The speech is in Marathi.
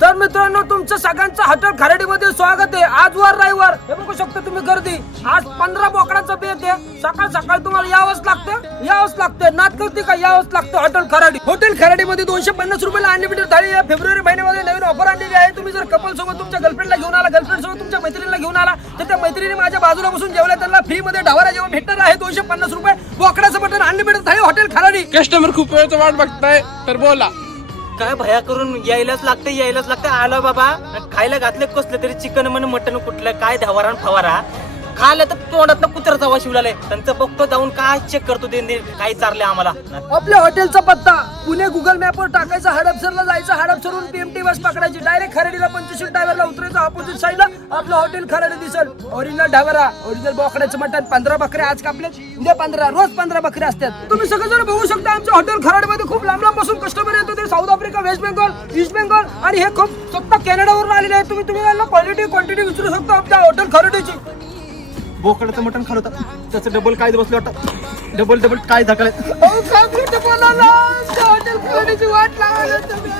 तर मित्रांनो तुमचं सगळ्यांचं हॉटेल खराडीमध्ये स्वागत आहे. आज वार रविवार हे बघू शकता तुम्ही गर्दी. आज 15 बोकडाचं बेत आहे. सकाळ सकाळ तुम्हाला यावंच लागतं नात करते का यावंच लागतं. हॉटेल खराडीमध्ये 250 रुपयाला अनलिमिटेड थाळी आहे. फेब्रुवारी महिन्यामध्ये नवीन ऑफर आणलेली आहे. तुम्ही जर कपल सोबत तुमच्या गर्लफ्रेंडला घेऊन आला, गर्लफ्रेंड सोबत तुमच्या मैत्रिणीला घेऊन आला, तर त्या मैत्रिणी माझ्या बाजूला बसून जेवल्या त्यांना फ्री मध्ये ढावरा जेवण भेटणार आहे. 250 रुपये बोकडाचं मटण अनलिमिटेड थाळी हॉटेल खराडी. कस्टमर खूप वेळचं वाट बघताय तर बोला. काय भया करून यायलाच लागतं. आलो बाबा खायला घातले कसलं तरी चिकन म्हण मटन कुठलं काय धावारा फवारा खायला तर तोंडात कुत्र्याचा आवाज शिवलाय. त्यांचं बघतो जाऊन काय चेक करतो ते काय चाललंय आम्हाला. आपल्या हॉटेलचा पत्ता पुणे गुगल मॅपवर टाकायचा. हडपसरला जायचं, हडपसरहून पीएमटी बस पकडायची. डायरेक्ट खराडीला 25 ड्रायव्हरला उतरायचं. ऑपोजिट साईडला आपलं हॉटेल खराडी दिसेल. ओरिजिनल ढाबरा, ओरिजिनल बोकड्याचं मटण. 15 बकऱ्या आज कापले, उद्या 15, रोज 15 बकऱ्या असतात. तुम्ही सगळेजण बघू शकता आमच्या हॉटेल खराडीमध्ये खूप लांब पासून कस्टमर येतो. ते South Africa, West Bengal, East Bengal आणि हे खूप स्वतः कॅनडावरून आलेले आहेत. तुम्ही क्वालिटी क्वांटिटी विचारू शकता आमच्या हॉटेल खराडीची. बोकडाचं मटण खात होता त्याचं डबल काय बसलं वाटतं. डबल काय झाकलं. हॉटेल खराडीची वाट लावायला तुम्ही.